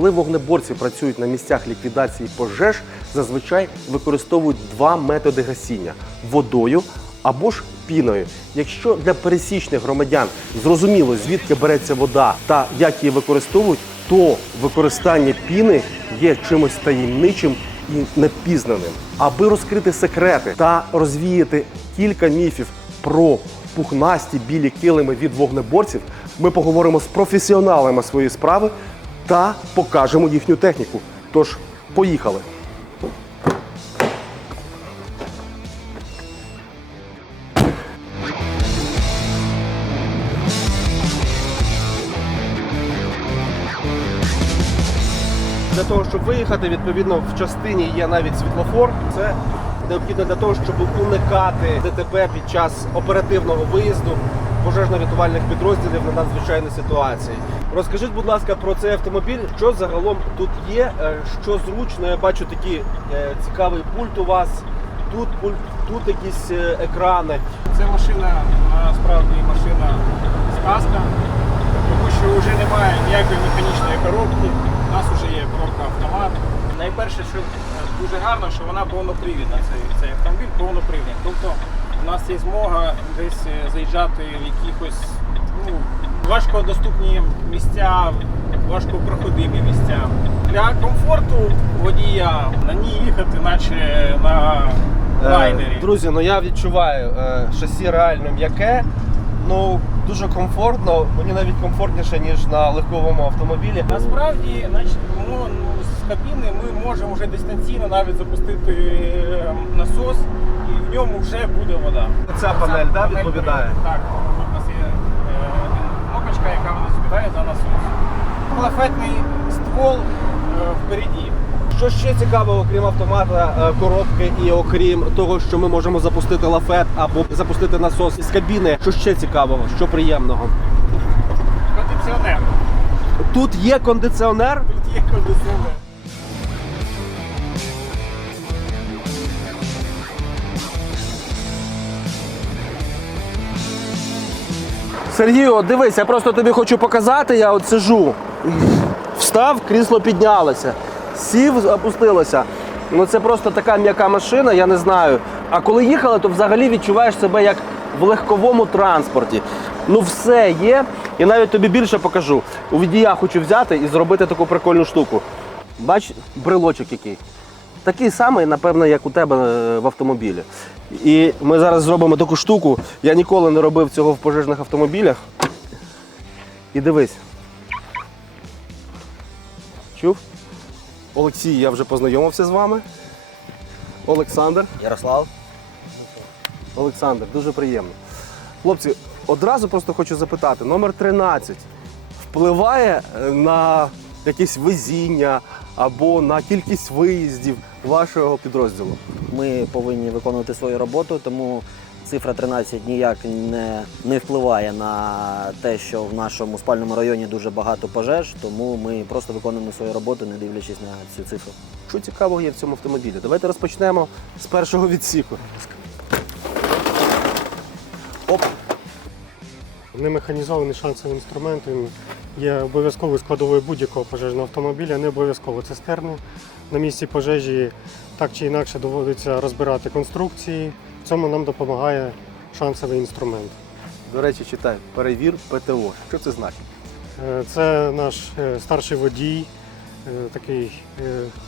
Коли вогнеборці працюють на місцях ліквідації пожеж, зазвичай використовують два методи гасіння водою або ж піною. Якщо для пересічних громадян зрозуміло, звідки береться вода та як її використовують, то використання піни є чимось таємничим і непізнаним. Аби розкрити секрети та розвіяти кілька міфів про пухнасті білі килими від вогнеборців, ми поговоримо з професіоналами своєї справи та покажемо їхню техніку. Тож, поїхали! Для того, щоб виїхати, відповідно, в частині є навіть світлофор. Це необхідно для того, щоб уникати ДТП під час оперативного виїзду пожежно-рятувальних підрозділів на надзвичайні ситуації. Розкажіть, будь ласка, про цей автомобіль, що загалом тут є, е, що зручно. Я бачу такий е, цікавий пульт у вас. Тут пульт, тут якісь е, екрани. Це машина насправді машина сказка, тому що вже немає ніякої механічної коробки. У нас вже є коробка автомат. Найперше, що дуже гарно, що вона повнопривідна. Цей, цей автомобіль повнопривідний. Тобто у нас є змога десь заїжджати в якихось ну, важкодоступні місця, важкопроходимі місця. Для комфорту водія на ній їхати, наче на лайнері. Е, Друзі, ну я відчуваю е, шасі реально м'яке, ну дуже комфортно, мені навіть комфортніше, ніж на легковому автомобілі. Насправді, значить, ну, з кабіни ми можемо вже дистанційно навіть запустити е, насос, і в ньому вже буде вода. Ця панель, да, панель відповідає? Так, тут у нас є е, кнопочка, яка вона відповідає за насос. Лафетний ствол е, впереді. Що ще цікавого, окрім автомата, е, коробки і окрім того, що ми можемо запустити лафет або запустити насос із кабіни, що ще цікавого, що приємного? Кондиціонер. Тут є кондиціонер. Тут є кондиціонер. Сергію, дивись, я просто тобі хочу показати, я от сижу. Встав, крісло піднялося. Сів, опустилося. Ну це просто така м'яка машина, я не знаю. А коли їхали, то взагалі відчуваєш себе як в легковому транспорті. Ну все є. І навіть тобі більше покажу. У водія хочу взяти і зробити таку прикольну штуку. Бач, брелочок який. Такий самий, напевно, як у тебе е, в автомобілі. І ми зараз зробимо таку штуку. Я ніколи не робив цього в пожежних автомобілях. І дивись. Чув? Олексій, я вже познайомився з вами. Олександр. Ярослав. Олександр, дуже приємно. Хлопці, одразу просто хочу запитати: номер 13 впливає е, на якесь везіння або на кількість виїздів вашого підрозділу? Ми повинні виконувати свою роботу, тому цифра 13 ніяк не, не впливає на те, що в нашому спальному районі дуже багато пожеж, тому ми просто виконуємо свою роботу, не дивлячись на цю цифру. Що цікавого є в цьому автомобілі? Давайте розпочнемо з першого відсіку. Немеханізований шансовий інструмент він є обов'язковою складовою будь-якого пожежного автомобіля, не обов'язково цистерни. На місці пожежі так чи інакше доводиться розбирати конструкції. В цьому нам допомагає шансовий інструмент. До речі, читай, перевір ПТО. Що це значить? Е, Це наш е, старший водій, е, такий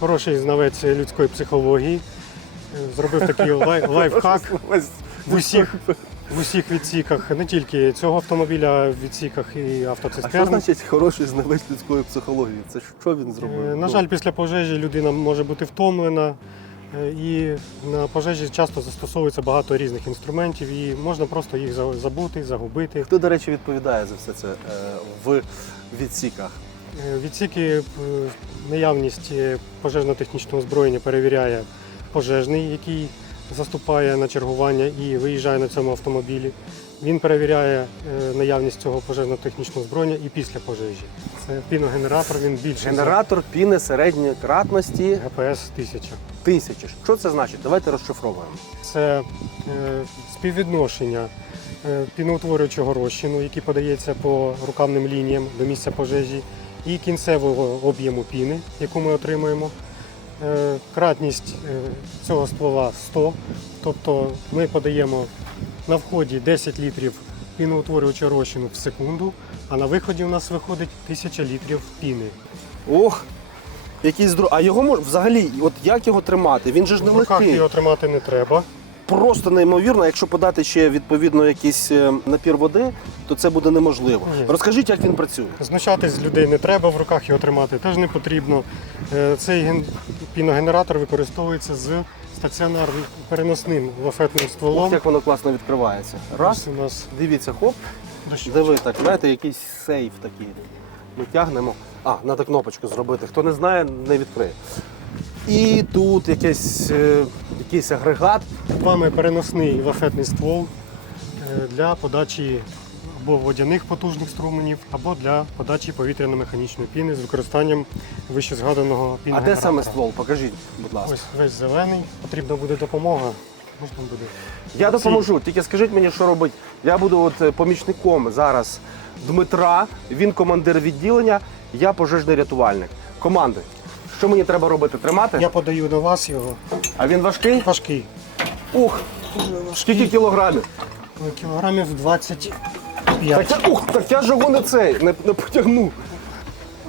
хороший знавець людської психології. Зробив такий лайфхак в усіх, в усіх відсіках, не тільки цього автомобіля, в відсіках і А що автоцистерн. значить хороший знавець людської психології? Це що він зробив? Е, На жаль, після пожежі людина може бути втомлена, е, і на пожежі часто застосовується багато різних інструментів, і можна просто їх за- забути, загубити. Хто, до речі, відповідає за все це е, в відсіках? Е, Відсіки е, наявність е, пожежно-технічного озброєння перевіряє пожежний, який заступає на чергування і виїжджає на цьому автомобілі. Він перевіряє е, наявність цього пожежно-технічного озброєння і після пожежі. Це піногенератор, він більше Генератор піни середньої кратності ГПС 1000. тисячі. Що це значить? Давайте розшифровуємо. Це е, співвідношення е, піноутворюючого розчину, який подається по рукавним лініям до місця пожежі, і кінцевого об'єму піни, яку ми отримуємо. Е, Кратність е, цього ствола 100, тобто ми подаємо на вході 10 літрів піноутворювача розчину в секунду, а на виході у нас виходить 1000 літрів піни. Ох, якийсь друг. А його мож... взагалі, от як його тримати? Він же ж не В руках легкий. його тримати не треба. Просто неймовірно. Якщо подати ще відповідно якийсь е, напір води, то це буде неможливо. Розкажіть, як він працює. Знущатись з людей не треба, в руках його тримати теж не потрібно. Е, Цей піногенератор використовується з стаціонарним переносним лафетним стволом. Ох, як воно класно відкривається. Раз, у нас дивіться, хоп. Диви так, знаєте, якийсь сейф такий. Ми тягнемо. А, треба кнопочку зробити. Хто не знає, не відкриє. І тут якийсь, е, якийсь агрегат. З вами переносний лафетний ствол е, для подачі або водяних потужних струменів, або для подачі повітряно-механічної піни з використанням вище згаданого А де саме ствол? Покажіть, будь ласка. Ось весь зелений. Потрібна буде допомога. Можна буде. Я допоможу, тільки скажіть мені, що робити. Я буду от е, помічником зараз Дмитра, він командир відділення, я пожежний рятувальник. Команди. Що мені треба робити? Тримати? Я подаю на вас його. А він важкий? Важкий. Ух! Скільки кілограмів? Кілограмів 25. Так я, ух, так я ж його не цей, не, не потягну.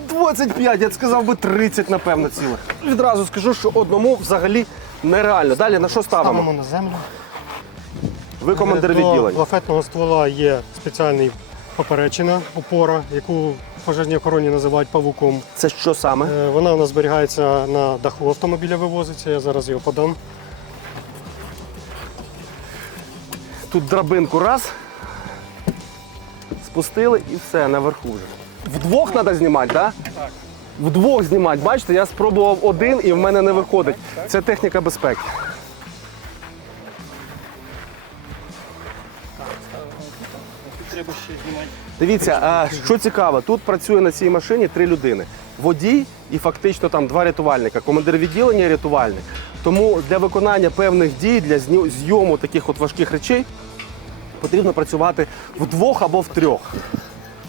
25, я б сказав би 30, напевно, цілих. Відразу скажу, що одному взагалі нереально. Далі на що ставимо? Ставимо на землю. Ви командир До відділення. лафетного ствола є спеціальний поперечина, опора, яку в пожежній охороні називають павуком. Це що саме? Е, Вона у нас зберігається на даху автомобіля, вивозиться. Я зараз його подам. Тут драбинку раз. Спустили і все, наверху вже. Вдвох треба знімати, так? Так. Вдвох знімати. Бачите, я спробував один і в мене не виходить. Це техніка безпеки. Дивіться, а, що цікаво, тут працює на цій машині три людини: водій і фактично там два рятувальника, командир відділення і рятувальник. Тому для виконання певних дій, для зйому таких от важких речей потрібно працювати вдвох або втрьох.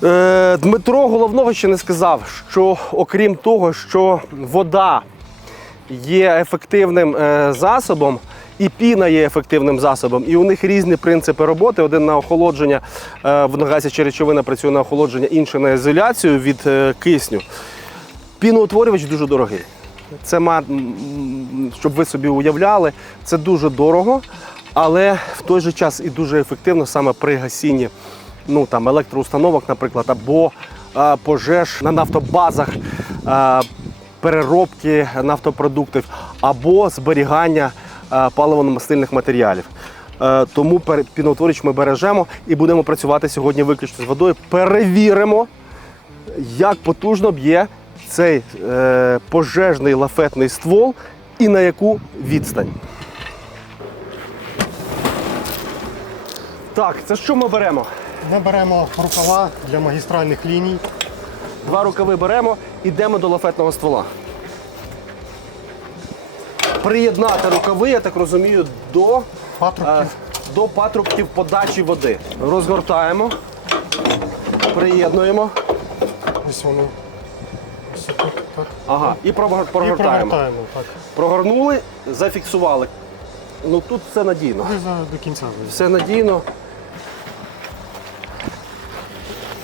Е, Дмитро головного ще не сказав, що окрім того, що вода є ефективним е, засобом, і піна є ефективним засобом. І у них різні принципи роботи. Один на охолодження, е, водогасяча речовина працює на охолодження, інший на ізоляцію від е, кисню. Піноутворювач дуже дорогий. Це щоб ви собі уявляли, це дуже дорого, але в той же час і дуже ефективно саме при гасінні ну, там, електроустановок, наприклад, або а, пожеж на нафтобазах, а, переробки нафтопродуктів, або зберігання паливно-мастильних матеріалів. Е, Тому пер- ми бережемо і будемо працювати сьогодні виключно з водою. Перевіримо, як потужно б'є цей е, пожежний лафетний ствол і на яку відстань. Так, це що ми беремо? Ми беремо рукава для магістральних ліній. Два рукави беремо, йдемо до лафетного ствола. Приєднати рукави, я так розумію, до, е, Патрубків. до патрубків подачі води. Розгортаємо, приєднуємо. Ось вони. Ось тут, так. Ага, і прогор- І прогортаємо. Так. Прогорнули, зафіксували. Ну тут все надійно. Ви до кінця. ви. Все надійно.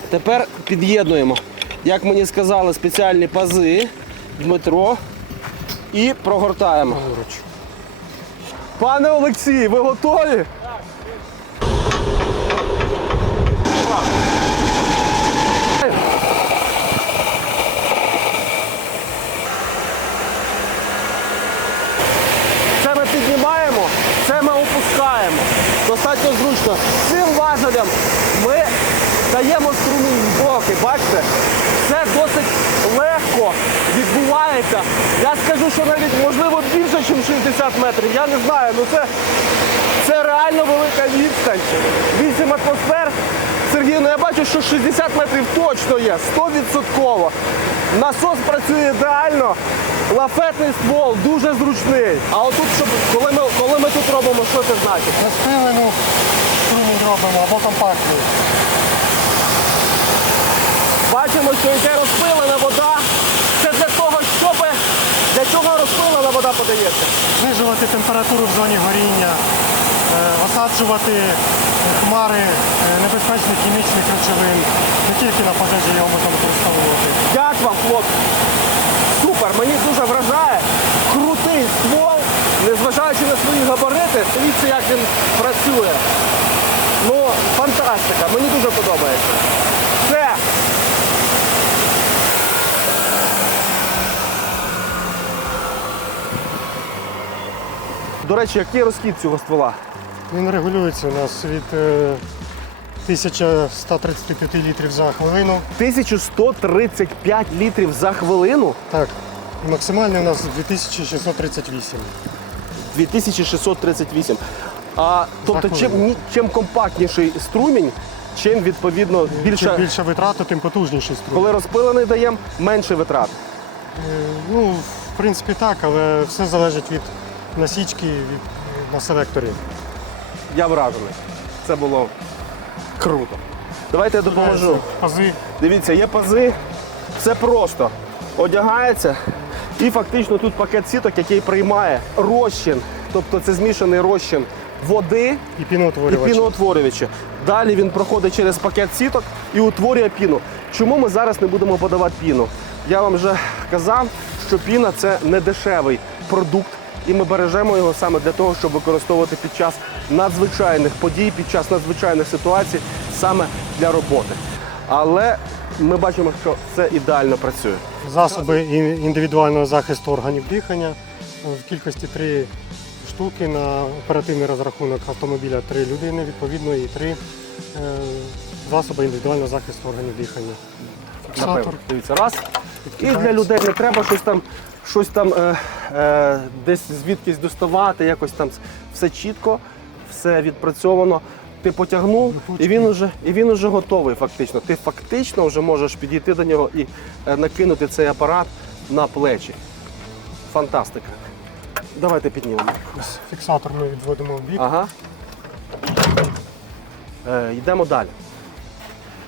Тепер під'єднуємо, як мені сказали, спеціальні пази Дмитро і прогортаємо. Пане Олексій, ви готові? Це ми піднімаємо, це ми опускаємо. Достатньо зручно. Цим важелем ми даємо струмінь в боки, бачите? Все досить легко відбувається. Я скажу, що навіть можливо більше, ніж 60 метрів. Я не знаю, ну це, це реально велика відстань. 8 атмосфер. Сергій, ну я бачу, що 60 метрів точно є, 100%. Насос працює ідеально. Лафетний ствол дуже зручний. А отут, щоб, коли, ми, коли ми тут робимо, що це значить? Розпилену струмінь робимо або компактний. Бачимо, що йде розпилена вода. Це для того, щоб для чого розпилена вода подається. Знижувати температуру в зоні горіння, е, осаджувати хмари е, небезпечних хімічних речовин, не тільки на пожежі його можна використовувати. Як вам, хлопці? Супер, мені дуже вражає. Крутий ствол, незважаючи на свої габарити, дивіться, як він працює. Ну, фантастика, мені дуже подобається. Все. До речі, який розхід цього ствола? Він регулюється у нас від е, 1135 літрів за хвилину. 1135 літрів за хвилину. Так, максимальний у нас 2638. 2638. А тобто, За чим, хвилину. ні- чим компактніший струмінь, чим відповідно більше, Чим більше витрата, тим потужніший струм. коли розпилений даємо, менше витрат. Е, Ну, в принципі, так, але все залежить від насічки, від е, на селекторі. Я вражений. Це було круто. Давайте я допоможу. Пази. Дивіться, є пази, все просто. Одягається, і фактично тут пакет сіток, який приймає розчин, тобто це змішаний розчин води І і піноутворювач. піноутворювачі. Далі він проходить через пакет сіток і утворює піну. Чому ми зараз не будемо подавати піну? Я вам вже казав, що піна це не дешевий продукт, і ми бережемо його саме для того, щоб використовувати під час надзвичайних подій, під час надзвичайних ситуацій, саме для роботи. Але ми бачимо, що це ідеально працює. Засоби індивідуального захисту органів дихання в кількості три штуки на оперативний розрахунок автомобіля три людини, відповідно, і три е, засоби індивідуального захисту органів дихання. Фіксатор. Напевно. Дивіться, раз. І для людей не треба щось там, щось там е, е, десь звідкись доставати, якось там все чітко, все відпрацьовано. Ти потягнув, і він уже, і він уже готовий фактично. Ти фактично вже можеш підійти до нього і е, накинути цей апарат на плечі. Фантастика. Давайте піднімемо. Ось Фіксатор ми відводимо в бік. Ага. Е, йдемо далі.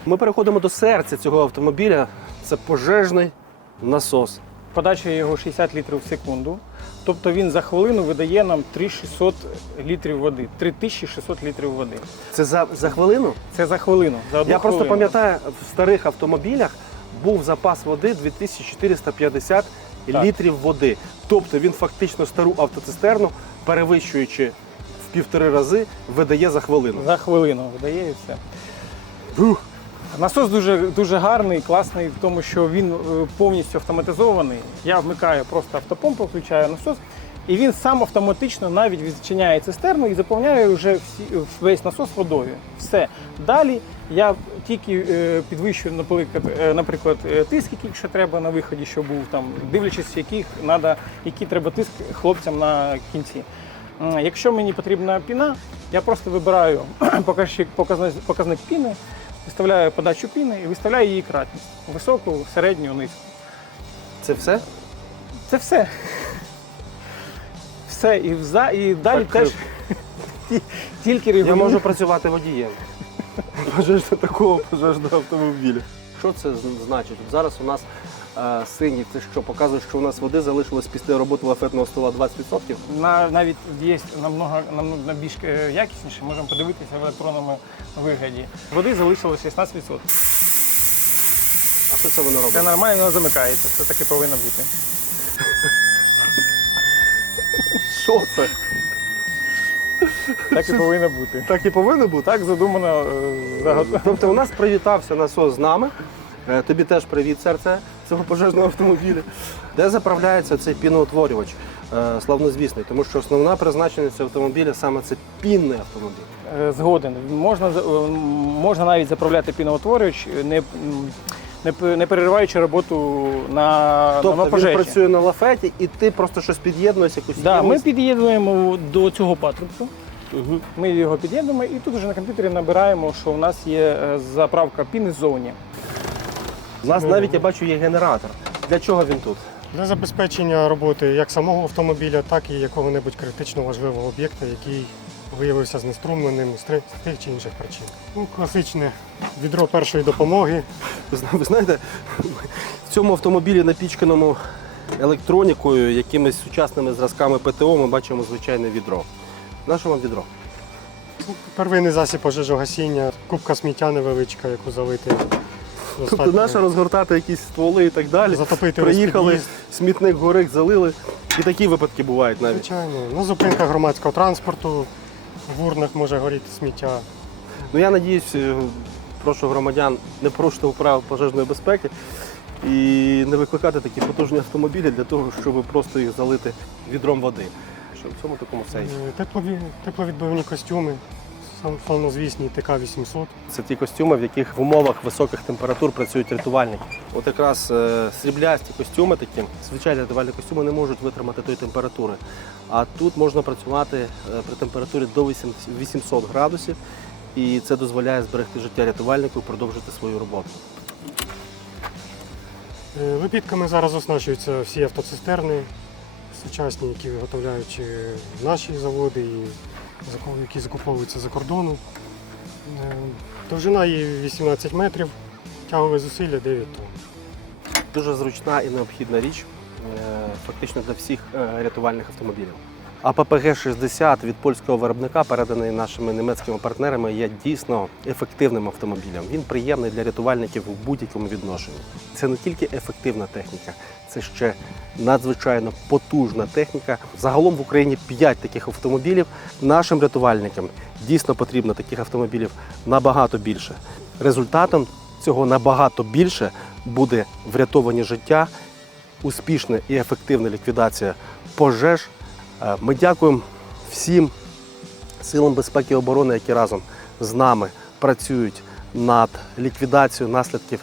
Ми переходимо до серця цього автомобіля. Це пожежний насос. Подача його 60 літрів в секунду. Тобто він за хвилину видає нам 3600 літрів води. 3600 літрів води. Це за, за хвилину? Це за хвилину. За одну Я просто пам'ятаю, в старих автомобілях був запас води 2450 Так. літрів води. Тобто він фактично стару автоцистерну, перевищуючи в півтори рази, видає за хвилину. За хвилину видає і все. Насос дуже, дуже гарний, класний в тому, що він е, повністю автоматизований. Я вмикаю просто автопомпу, включаю насос, і він сам автоматично навіть відчиняє цистерну і заповняє вже всі, весь насос водою. Все. Далі я тільки е, підвищую, наприклад, е, тиск, який треба на виході, що був там, дивлячись, яких надо, який треба тиск хлопцям на кінці. Якщо мені потрібна піна, я просто вибираю показник, показник піни, виставляю подачу піни і виставляю її кратність. Високу, середню, низьку. Це все? Це все. Все. І, вза, і далі Так, теж тільки тільки Я можу працювати водієм. Пожежно такого пожежного автомобіля. Що це значить? Зараз у нас е, синій, це що показує, що у нас води залишилось після роботи лафетного стола 20%. На, навіть є намного, намного більш е, якісніше, можемо подивитися в електронному вигляді. Води залишилось 16%. А що це воно робить? Це нормально, воно замикається, це таки повинно бути. Що це? Так і повинно бути. Так і повинно бути. Так задумано е. Тобто у нас привітався насос з нами. Е, Тобі теж привіт, серце цього пожежного автомобіля. Де заправляється цей піноутворювач? Е, Славнозвісний, тому що основна призначеність цього автомобіля саме це пінний автомобіль. Е, Згоден. Можна, е, можна навіть заправляти піноутворювач, не, не, не перериваючи роботу на, Тобто на він пожежі. працює на лафеті, і ти просто щось під'єднуєш, якусь Да, ми ємність. під'єднуємо до цього патрубку. Ми його під'єднуємо і тут вже на комп'ютері набираємо, що у нас є е, заправка піни ззовні. У нас навіть я бачу є генератор. Для чого він тут? Для забезпечення роботи як самого автомобіля, так і якого-небудь критично важливого об'єкта, який виявився знеструмленим з тих чи інших причин. Ну, класичне відро першої допомоги. Ви знаєте, в цьому автомобілі напічканому електронікою, якимись сучасними зразками ПТО, ми бачимо звичайне відро. Наше вам відро? Ну, Первинний засіб пожежогасіння, кубка сміття невеличка, яку залити. Тобто Достатньо. наше розгортати якісь стволи і так далі. Затопити Приїхали, смітник горить, залили. І такі випадки бувають навіть. Звичайно, на зупинках громадського транспорту, в урнах може горіти сміття. Ну я надіюсь, е, прошу громадян не порушувати правил пожежної безпеки і не викликати такі потужні автомобілі для того, щоб просто їх залити відром води. Що в цьому такому є. Е, Теплові, тепловідбивні костюми, славнозвісні ТК-800. Це ті костюми, в яких в умовах високих температур працюють рятувальники. От якраз е, сріблясті костюми такі, звичайні рятувальні костюми не можуть витримати тої температури. А тут можна працювати е, при температурі до 800 градусів, і це дозволяє зберегти життя рятувальнику і продовжити свою роботу. Е, зараз оснащуються всі автоцистерни сучасні, які виготовляють е, наші заводи і які закуповуються за кордону. Е, Довжина її 18 метрів, тягове зусилля 9 тонн. Дуже зручна і необхідна річ, е, фактично для всіх е, рятувальних автомобілів. АППГ-60 від польського виробника, переданий нашими німецькими партнерами, є дійсно ефективним автомобілем. Він приємний для рятувальників у будь-якому відношенні. Це не тільки ефективна техніка, це ще надзвичайно потужна техніка. Загалом в Україні 5 таких автомобілів. Нашим рятувальникам дійсно потрібно таких автомобілів набагато більше. Результатом цього набагато більше буде врятовані життя, успішна і ефективна ліквідація пожеж. Е, Ми дякуємо всім силам безпеки і оборони, які разом з нами працюють над ліквідацією наслідків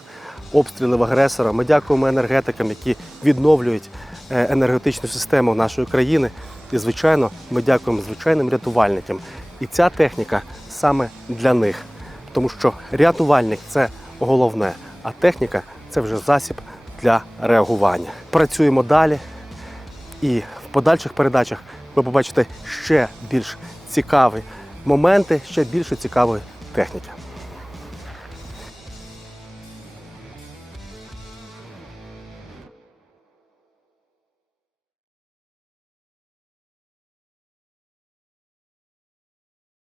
обстрілів агресора. Ми дякуємо енергетикам, які відновлюють е, енергетичну систему нашої країни. І, звичайно, ми дякуємо звичайним рятувальникам. І ця техніка саме для них, тому що рятувальник це головне, а техніка це вже засіб для реагування. Працюємо далі. І подальших передачах ви побачите ще більш цікаві моменти, ще більше цікавої техніки.